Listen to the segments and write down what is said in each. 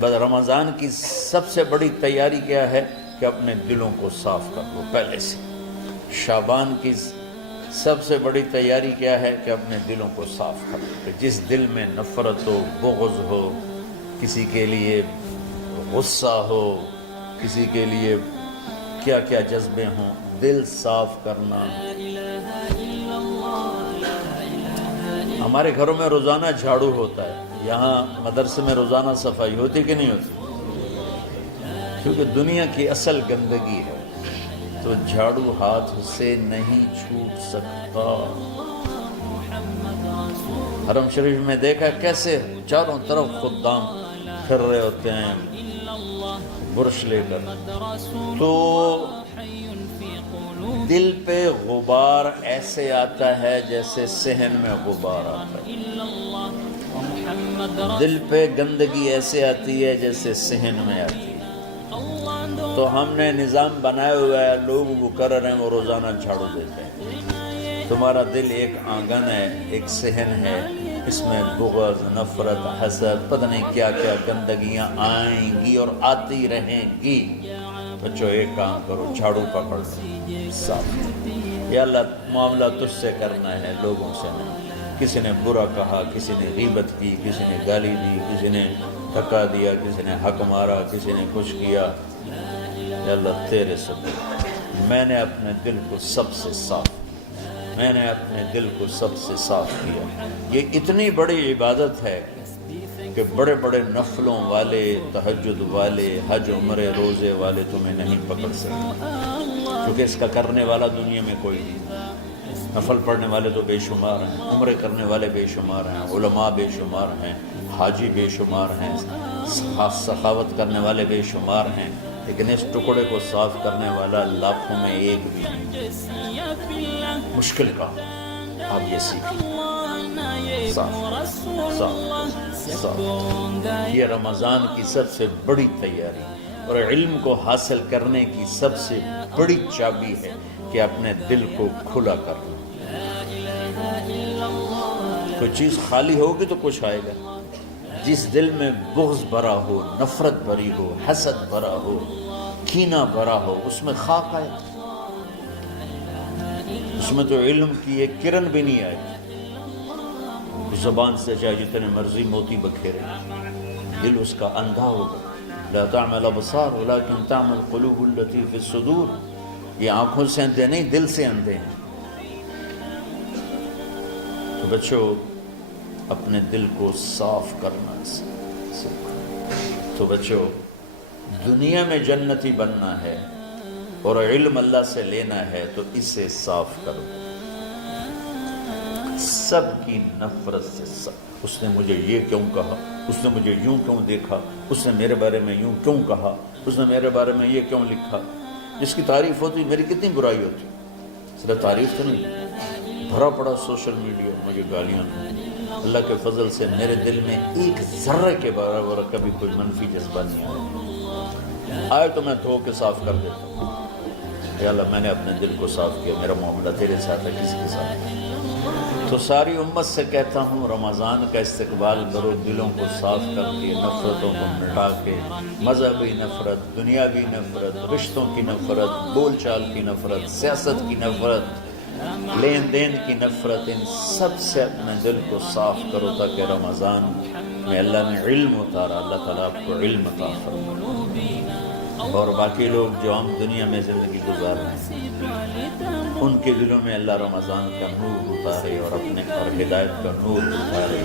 بس رمضان کی سب سے بڑی تیاری کیا ہے کہ اپنے دلوں کو صاف کر لو پہلے سے۔ شعبان کی سب سے بڑی تیاری کیا ہے کہ اپنے دلوں کو صاف کر لو۔ جس دل میں نفرت ہو، بغض ہو، کسی کے لیے غصہ ہو، کسی کے لیے کیا کیا جذبے ہوں، دل صاف کرنا۔ ہمارے گھروں میں روزانہ جھاڑو ہوتا ہے، یہاں مدرسے میں روزانہ صفائی ہوتی کہ نہیں ہوتی؟ کیونکہ دنیا کی اصل گندگی ہے تو جھاڑو ہاتھ سے نہیں چھوٹ سکتا۔ حرم شریف میں دیکھا کیسے چاروں طرف خدام پھر رہے ہوتے ہیں برش لے کر، تو دل پہ غبار ایسے آتا ہے جیسے صحن میں غبار آتا ہے، دل پہ گندگی ایسے آتی ہے جیسے صحن میں آتی ہے۔ تو ہم نے نظام بنایا ہوا ہے، لوگ وہ کر رہے ہیں، وہ روزانہ جھاڑو دیتے ہیں۔ تمہارا دل ایک آنگن ہے، ایک صحن ہے، اس میں بغض، نفرت، حسد، پتہ نہیں کیا کیا گندگیاں آئیں گی اور آتی رہیں گی۔ بچوں ایک کام کرو، جھاڑو پکڑ لو، صاف۔ یا اللہ معاملہ تجھ سے کرنا ہے، لوگوں سے نہیں۔ کسی نے برا کہا، کسی نے غیبت کی، کسی نے گالی دی، کسی نے دھکا دیا، کسی نے حق مارا، کسی نے کچھ کیا، یا اللہ تیرے سبب میں نے اپنے دل کو سب سے صاف کیا، میں نے اپنے دل کو سب سے صاف کیا۔ یہ اتنی بڑی عبادت ہے کہ بڑے بڑے نفلوں والے، تہجد والے، حج عمرے روزے والے تمہیں نہیں پکڑ سکتے، کیونکہ اس کا کرنے والا دنیا میں کوئی نہیں۔ نفل پڑھنے والے تو بے شمار ہیں، عمرے کرنے والے بے شمار ہیں، علماء بے شمار ہیں، حاجی بے شمار ہیں، سخاوت کرنے والے بے شمار ہیں، لیکن اس ٹکڑے کو صاف کرنے والا لاکھوں میں ایک بھی نہیں۔ مشکل کا آپ یہ سیکھیں، صاف صاف صاف۔ یہ رمضان کی سب سے بڑی تیاری اور علم کو حاصل کرنے کی سب سے بڑی چابی ہے کہ اپنے دل کو کھلا کر لو۔ کوئی چیز خالی ہوگی تو کچھ آئے گا۔ جس دل میں بغض بھرا ہو، نفرت بھری ہو، حسد بھرا ہو، کینہ بھرا ہو، اس میں خاک آئے، اس میں تو علم کی ایک کرن بھی نہیں آئے۔ زبان سے چاہے جتنے مرضی موتی بکھیرے، دل اس کا اندھا ہوگا۔ لا تعمل ابصار ولكن تعمل قلوب التي في الصدور۔ یہ آنکھوں سے اندھے نہیں، دل سے اندھے ہیں۔ تو بچوں اپنے دل کو صاف کرنا سیکھو۔ تو بچوں دنیا میں جنتی بننا ہے اور علم اللہ سے لینا ہے تو اسے صاف کرو۔ سب کی نفرت سے سب، اس نے مجھے یہ کیوں کہا، اس نے مجھے یوں کیوں دیکھا، اس نے میرے بارے میں یوں کیوں کہا، اس نے میرے بارے میں یہ کیوں لکھا۔ جس کی تعریف ہوتی میری کتنی برائی ہوتی، صرف تعریف تو نہیں، بھرا پڑا سوشل میڈیا مجھے گالیاں۔ اللہ کے فضل سے میرے دل میں ایک ذرے کے برابر کبھی کوئی منفی جذبہ نہیں آیا، آئے تو میں دھو کے صاف کر دیتا ہوں۔ یا اللہ میں نے اپنے دل کو صاف کیا، میرا معاملہ تیرے ساتھ ہے، کسی کے ساتھ نہیں۔ تو ساری امت سے کہتا ہوں رمضان کا استقبال کرو، دلوں کو صاف کر کے، نفرتوں کو مٹا کے، مذہبی نفرت، دنیاوی نفرت، رشتوں کی نفرت، بول چال کی نفرت، سیاست کی نفرت، لین دین کی نفرت، ان سب سے اپنے دل کو صاف کرو تاکہ رمضان میں اللہ نے علم اتارا، اللہ تعالیٰ آپ کو علم عطا فرمائے، اور باقی لوگ جو ہم دنیا میں زندگی گزار رہے ہیں ان کے دلوں میں اللہ رمضان کا نور اتارے اور اپنے اور ہدایت کا نور اتارے۔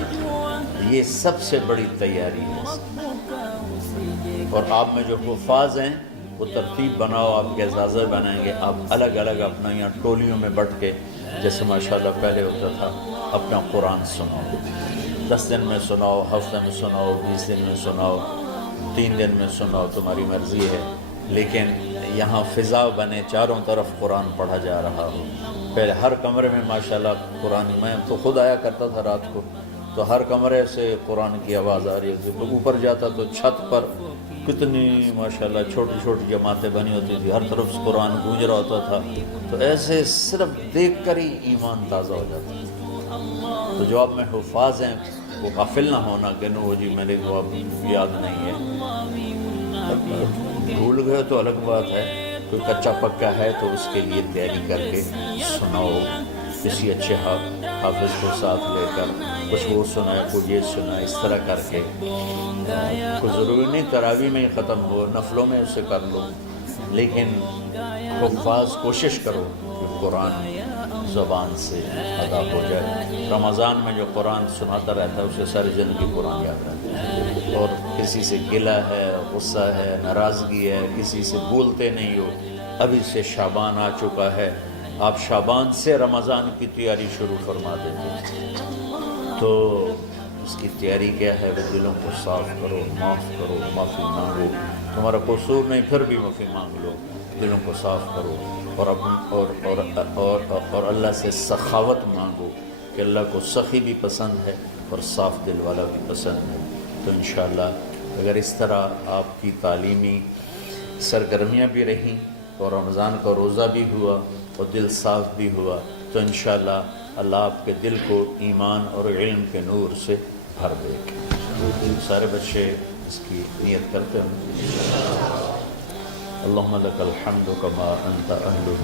یہ سب سے بڑی تیاری ہے۔ اور آپ میں جو حفاظ ہیں وہ ترتیب بناؤ، آپ کے اعزازہ بنائیں گے، آپ الگ الگ اپنا یہاں ٹولیوں میں بٹ کے، جیسے ماشاءاللہ پہلے ہوتا تھا، اپنا قرآن سناؤ، 10 دن میں سناؤ، ہفتے میں سناؤ، 20 دن میں سناؤ، 3 دن میں سناؤ، تمہاری مرضی ہے، لیکن یہاں فضا بنے، چاروں طرف قرآن پڑھا جا رہا ہو۔ پہلے ہر کمرے میں ماشاءاللہ قرآن، میں تو خود آیا کرتا تھا رات کو، تو ہر کمرے سے قرآن کی آواز آ رہی ہوتی، تو اوپر جاتا تو چھت پر کتنی ماشاءاللہ چھوٹی چھوٹی جماعتیں بنی ہوتی تھی، ہر طرف سے قرآن گونج رہا ہوتا تھا، تو ایسے صرف دیکھ کر ہی ایمان تازہ ہو جاتا تھا۔ تو جو آپ میں حفاظ ہیں وہ غافل نہ ہونا کہ نو جی میرے کو اب یاد نہیں ہے. بھول گئے تو الگ بات ہے، کوئی کچا پکا ہے تو اس کے لیے تیاری کر کے سناؤ، کسی اچھے حافظ کو ساتھ لے کر کچھ وہ سنائے کچھ یہ سنائے، اس طرح کر کے. کوئی ضروری نہیں تراویح میں ہی ختم ہو، نفلوں میں اسے کر لو، لیکن حفاظ کوشش کرو کہ قرآن زبان سے ادا ہو جائے. رمضان میں جو قرآن سناتا رہتا ہے اسے ساری زندگی قرآن یاد رہتا ہے. اور کسی سے گلہ ہے، غصہ ہے، ناراضگی ہے، کسی سے بولتے نہیں ہو، ابھی سے شعبان آ چکا ہے، آپ شعبان سے رمضان کی تیاری شروع فرما دیتے. تو اس کی تیاری کیا ہے؟ وہ دلوں کو صاف کرو، معاف کرو، معافی مانگو. تمہارا قصور نہیں پھر بھی معافی مانگ لو، دلوں کو صاف کرو. اور اللہ سے سخاوت مانگو کہ اللہ کو سخی بھی پسند ہے اور صاف دل والا بھی پسند ہے. تو انشاءاللہ اگر اس طرح آپ کی تعلیمی سرگرمیاں بھی رہیں اور رمضان کا روزہ بھی ہوا اور دل صاف بھی ہوا، تو انشاءاللہ اللہ آپ کے دل کو ایمان اور علم کے نور سے بھر دے گا. سارے بچے اس کی نیت کرتے ہیں. اللہم لک الحمد کما انت اہلہ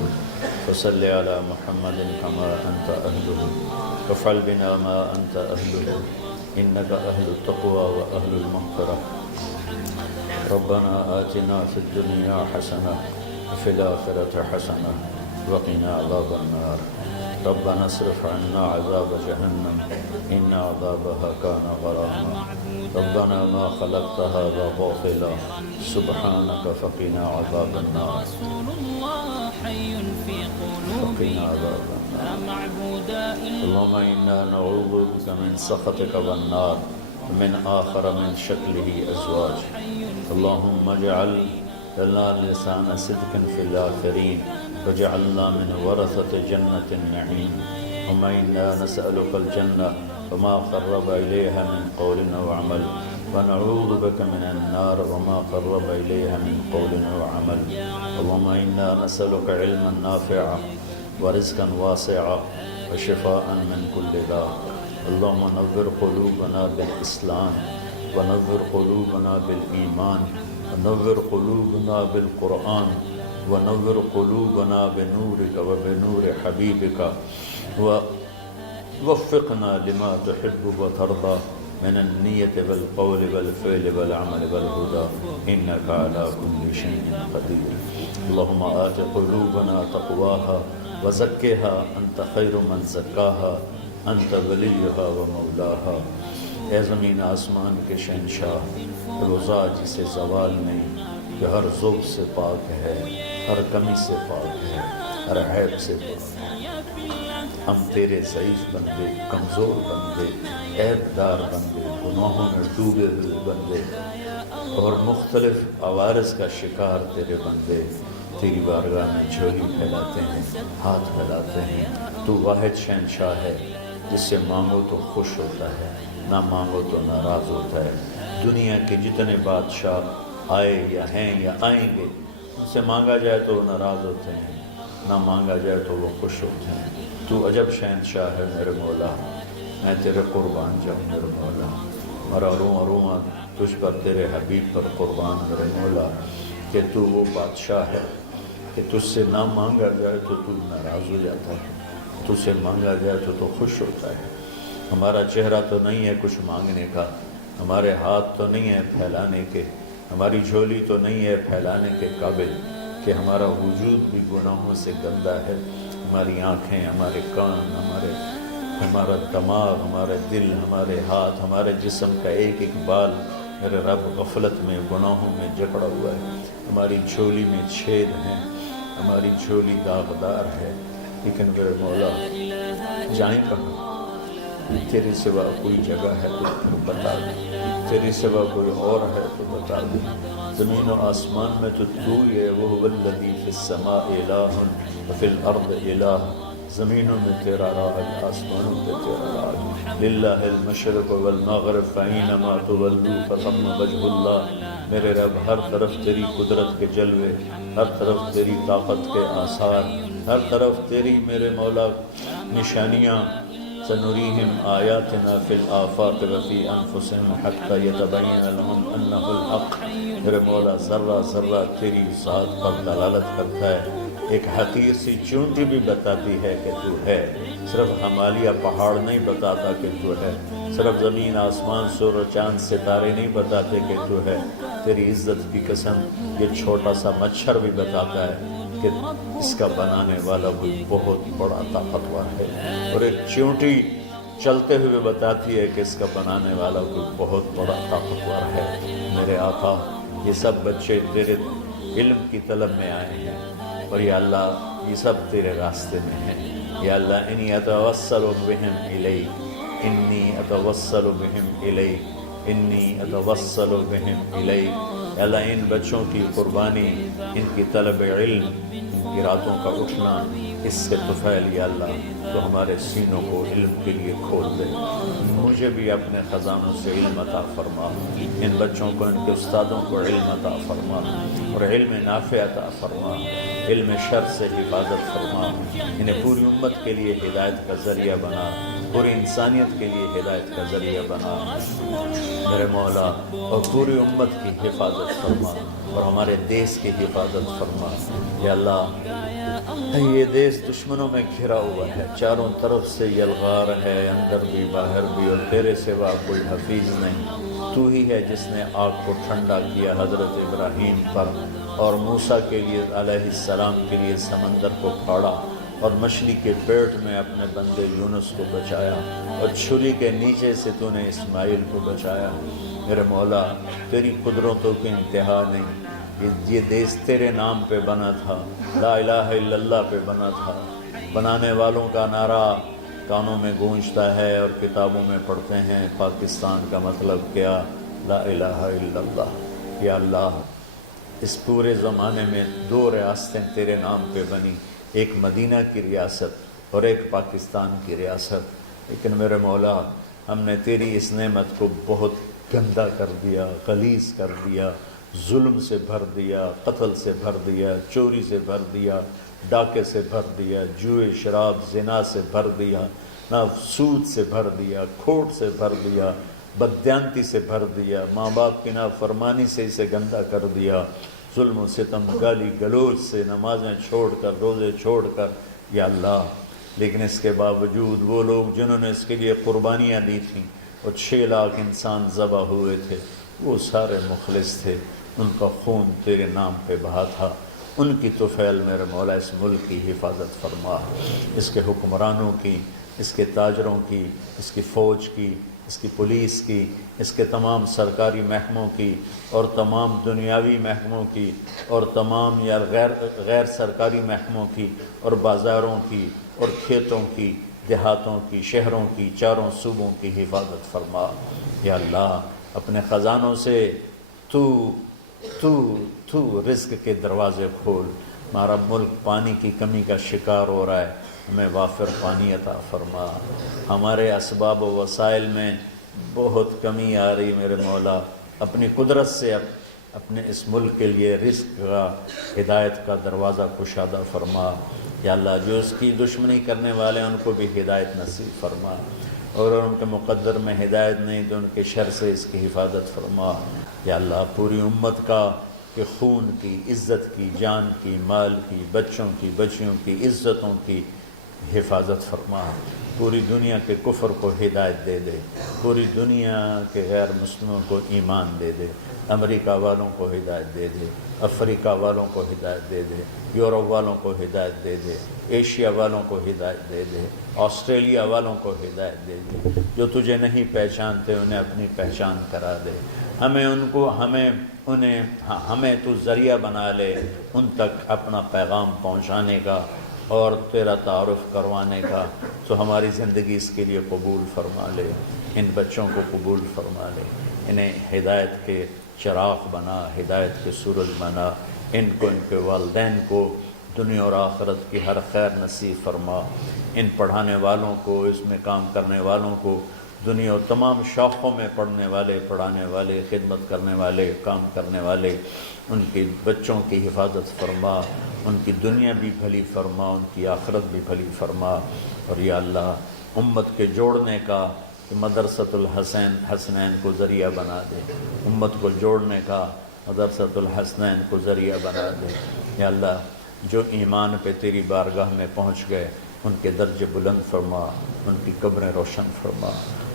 فصل علی محمد کما انت اہلہ وافعل بنا ما انت اہلہ انک اہل التقوی و اہل المغفرہ. ربنا آتنا فی الدنیا حسنہ وفی الآخرۃ حسنہ وقنا عذاب النار. ربنا اصرف عنا عذاب جہنم ان عذابها كان غراما. ربنا ما خلقت هذا باطلا سبحانك فقنا عذاب النار. فقنا عذاب النار. اللهم إنا نعوذ بك من سخطك والنار ومن آخر من شكله أزواج. اللهم اجعل لنا لسان صدق في الآخرين وجعلنا من ورثة جنة النعيم. اللهم إنا نسألك الجنة وما قرب إليها من قول أو عمل ونعوذ بك من النار وما قرب إليها من قول أو عمل. اللهم إنا نسألك علما نافعا ورزقا واسعا وشفاء من كل داء. اللهم نور قلوبنا بالإسلام ونور قلوبنا بالإيمان ونور قلوبنا بالقرآن ونور قلوبنا بنورك وبنور حبيبك ووفقنا لما تحب وترضى من النية والقول والفعل والعمل والهدى إنك على كل شيء قدير. اللهم آت قلوبنا تقواها وزكها أنت خير من زكاها أنت وليها ومولاها. اے زمین آسمان کے شہنشاہ، روزہ جسے زوال نہیں، کہ ہر ذوق سے پاک ہے، ہر کمی سے پاک ہے، ہر عیب سے پاک ہے. ہم تیرے ضعیف بندے، کمزور بندے، عیب دار بندے، گناہوں میں ڈوبے ہوئے بندے اور مختلف عوارض کا شکار تیرے بندے تیری بارگاہ میں جھولی پھیلاتے ہیں، ہاتھ پھیلاتے ہیں. تو واحد شہنشاہ ہے جس سے مانگو تو خوش ہوتا ہے، نہ مانگو تو ناراض ہوتا ہے. دنیا کے جتنے بادشاہ آئے یا ہیں یا آئیں گے، ان سے مانگا جائے تو وہ ناراض ہوتے ہیں، نہ مانگا جائے تو وہ خوش ہوتے ہیں. تو عجب شہنشاہ ہے میرے مولا، میں تیرے قربان جاؤں میرے مولا. مرا روما تجھ پر تیرے حبیب پر قربان میرے مولا، کہ تو وہ بادشاہ ہے کہ تجھ سے نہ مانگا جائے تو تو ناراض ہو جاتا ہے، تجھ سے مانگا جائے تو خوش ہوتا ہے. ہمارا چہرہ تو نہیں ہے کچھ مانگنے کا، ہمارے ہاتھ تو نہیں ہے پھیلانے کے، ہماری جھولی تو نہیں ہے پھیلانے کے قابل، کہ ہمارا وجود بھی گناہوں سے گندا ہے. ہماری آنکھیں، ہمارے کان، ہمارا دماغ، ہمارے دل، ہمارے ہاتھ، ہمارے جسم کا ایک ایک بال میرے رب غفلت میں، گناہوں میں جکڑا ہوا ہے. ہماری جھولی میں چھید ہیں، ہماری جھولی داغدار ہے. لیکن میرے مولا جائیں کہاں؟ تیرے سوا کوئی جگہ ہے تو بتا دے، تیرے سوا کوئی اور ہے تو بتا دے. زمین و آسمان میں تو ہی ہے. وَهُوَ الَّذِي فِي السَّمَاءِ إِلَٰهٌ وَفِي الْأَرْضِ إِلَٰهٌ. زمینوں میں تیرا راج، آسمانوں پہ تیرا راج. لِلَّهِ الْمَشْرِقُ وَالْمَغْرِبُ فَأَيْنَمَا تُوَلُّوا فَثَمَّ وَجْهُ اللَّهِ. میرے رب ہر طرف تیری قدرت کے جلوے، ہر طرف تیری طاقت کے آثار، ہر طرف تیری میرے مولا نشانیاں سنريهم آياتنا في الآفاق وفي أنفسهم حتى يتبين لهم أنه الحق۔ میرے مولا ذرہ ذرہ تیری ذات پر دلالت کرتا ہے، ایک حقیر سی چونٹی بھی بتاتی ہے کہ تو ہے، صرف ہمالیہ پہاڑ نہیں بتاتا کہ تو ہے، صرف زمین آسمان سور و چاند ستارے نہیں بتاتے کہ تو ہے، تیری عزت کی قسم یہ چھوٹا سا مچھر بھی بتاتا ہے کہ اس کا بنانے والا کوئی بہت بڑا طاقتور ہے، اور ایک چونٹی چلتے ہوئے بتاتی ہے کہ اس کا بنانے والا کوئی بہت بڑا طاقتور ہے۔ میرے آقا یہ سب بچے تیرے علم کی طلب میں آئے ہیں، اور یا اللہ یہ سب تیرے راستے میں ہیں۔ یا اللہ انی اتوسل بہم الیک، انی اتوسل بہم الیک، انی اتوسل بہم الیک۔ یا اللہ ان بچوں کی قربانی، ان کی طلب علم، ان کی راتوں کا اٹھنا، اس سے طفیل یا اللہ تو ہمارے سینوں کو علم کے لیے کھول دے۔ مجھے بھی اپنے خزانوں سے علم عطا فرما، ان بچوں کو ان کے استادوں کو علم عطا فرما، اور علم نافع عطا فرما، علم شر سے حفاظت فرما، انہیں پوری امت کے لیے ہدایت کا ذریعہ بنا، پوری انسانیت کے لیے ہدایت کا ذریعہ بنا میرے مولا، اور پوری امت کی حفاظت فرما، اور ہمارے دیس کی حفاظت فرما۔ یا اللہ یہ دیس دشمنوں میں گھرا ہوا ہے، چاروں طرف سے یلغار ہے، اندر بھی باہر بھی، اور تیرے سوا کوئی حفیظ نہیں۔ تو ہی ہے جس نے آگ کو ٹھنڈا کیا حضرت ابراہیم پر، اور موسیٰ کے لیے علیہ السلام کے لیے سمندر کو پھاڑا، اور مچھلی کے پیٹ میں اپنے بندے یونس کو بچایا، اور چھری کے نیچے سے تو نے اسماعیل کو بچایا۔ میرے مولا تیری قدرتوں کی انتہا نہیں، یہ دیس تیرے نام پہ بنا تھا، لا الہ الا اللہ پہ بنا تھا۔ بنانے والوں کا نعرہ کانوں میں گونجتا ہے اور کتابوں میں پڑھتے ہیں، پاکستان کا مطلب کیا؟ لا الہ الا اللہ۔ یا اللہ اس پورے زمانے میں 2 ریاستیں تیرے نام پہ بنی، ایک مدینہ کی ریاست اور ایک پاکستان کی ریاست، لیکن میرے مولا ہم نے تیری اس نعمت کو بہت گندا کر دیا، غلیظ کر دیا، ظلم سے بھر دیا، قتل سے بھر دیا، چوری سے بھر دیا، ڈاکے سے بھر دیا، جوئے شراب زنا سے بھر دیا، نہ سود سے بھر دیا، کھوٹ سے بھر دیا، بددیانتی سے بھر دیا، ماں باپ کی نافرمانی سے اسے گندا کر دیا، ظلم و ستم گالی گلوچ سے، نمازیں چھوڑ کر، روزے چھوڑ کر، یا اللہ لیکن اس کے باوجود وہ لوگ جنہوں نے اس کے لیے قربانیاں دی تھیں، اور 6 لاکھ انسان ذبح ہوئے تھے، وہ سارے مخلص تھے، ان کا خون تیرے نام پہ بہا تھا، ان کی طفیل میرے مولا اس ملک کی حفاظت فرما، اس کے حکمرانوں کی، اس کے تاجروں کی، اس کی فوج کی، اس کی پولیس کی، اس کے تمام سرکاری محکموں کی، اور تمام دنیاوی محکموں کی، اور تمام یا غیر سرکاری محکموں کی، اور بازاروں کی، اور کھیتوں کی، دیہاتوں کی، شہروں کی، چاروں صوبوں کی حفاظت فرما۔ یا اللہ اپنے خزانوں سے تو رزق کے دروازے کھول۔ ہمارا ملک پانی کی کمی کا شکار ہو رہا ہے، ہمیں وافر پانی عطا فرما۔ ہمارے اسباب و وسائل میں بہت کمی آ رہی میرے مولا، اپنی قدرت سے اپنے اس ملک کے لیے رزق کا، ہدایت کا دروازہ کشادہ فرما۔ یا اللہ جو اس کی دشمنی کرنے والے ہیں ان کو بھی ہدایت نصیب فرما، اور ان کے مقدر میں ہدایت نہیں تو ان کے شر سے اس کی حفاظت فرما۔ یا اللہ پوری امت کا کہ خون کی، عزت کی، جان کی، مال کی، بچوں کی، بچیوں کی، عزتوں کی حفاظت فرما۔ پوری دنیا کے کفر کو ہدایت دے دے، پوری دنیا کے غیر مسلموں کو ایمان دے دے، امریکہ والوں کو ہدایت دے دے، افریقہ والوں کو ہدایت دے دے، یورپ والوں کو ہدایت دے دے، ایشیا والوں کو ہدایت دے دے، آسٹریلیا والوں کو ہدایت دے دے، جو تجھے نہیں پہچانتے انہیں اپنی پہچان کرا دے، ہمیں تو ذریعہ بنا لے ان تک اپنا پیغام پہنچانے کا اور تیرا تعارف کروانے کا، تو ہماری زندگی اس کے لیے قبول فرما لے، ان بچوں کو قبول فرما لے، انہیں ہدایت کے چراغ بنا، ہدایت کے سورج بنا، ان کو، ان کے والدین کو دنیا اور آخرت کی ہر خیر نصیب فرما، ان پڑھانے والوں کو، اس میں کام کرنے والوں کو، دنیا اور تمام شاخوں میں پڑھنے والے، پڑھانے والے، خدمت کرنے والے، کام کرنے والے، ان کے بچوں کی حفاظت فرما، ان کی دنیا بھی بھلی فرما، ان کی آخرت بھی بھلی فرما، اور یا اللہ امت کے جوڑنے کا کہ مدرسۃ حسنین کو ذریعہ بنا دے، امت کو جوڑنے کا مدرسۃ الحسنین کو ذریعہ بنا دے۔ یا اللہ جو ایمان پہ تیری بارگاہ میں پہنچ گئے ان کے درجے بلند فرما، ان کی قبریں روشن فرما۔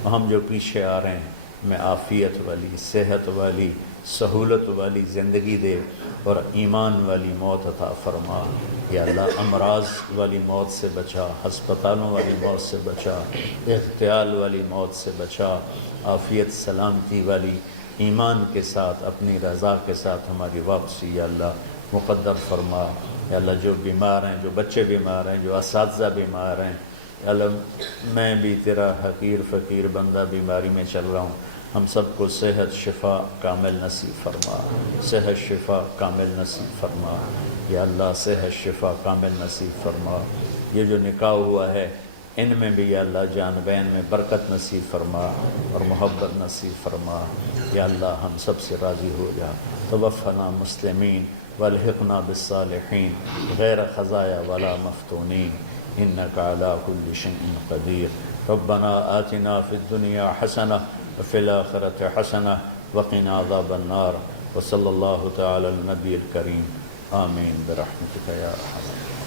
ہم جو پیچھے آ رہے ہیں میں عافیت والی، صحت والی، سہولت والی زندگی دے اور ایمان والی موت عطا فرما۔ یا اللہ امراض والی موت سے بچا، ہسپتالوں والی موت سے بچا، اغتیال والی موت سے بچا، عافیت سلامتی والی ایمان کے ساتھ اپنی رضا کے ساتھ ہماری واپسی یا اللہ مقدر فرما۔ یا اللہ جو بیمار ہیں، جو بچے بیمار ہیں، جو اساتذہ بیمار ہیں، یا اللہ میں بھی تیرا حقیر فقیر بندہ بیماری میں چل رہا ہوں، ہم سب کو صحت شفا کامل نصیب فرما، صحت شفا کامل نصیب فرما۔ یا اللہ صحت شفا کامل نصیب فرما۔ یہ جو نکاح ہوا ہے ان میں بھی یا اللہ جان بین میں برکت نصیب فرما اور محبت نصیب فرما۔ یا اللہ ہم سب سے راضی ہو جا۔ توفنا مسلمین والحقنا بالصالحین غیر خزایا ولا مفتونین انک علی کل شیء قدیر۔ ربنا آتنا فی الدنیا حسنہ وفی الآخرۃ حسنہ وقنا عذاب النار۔ وصلی اللہ تعالی علی النبی الکریم۔ آمین برحمتک یا ارحم۔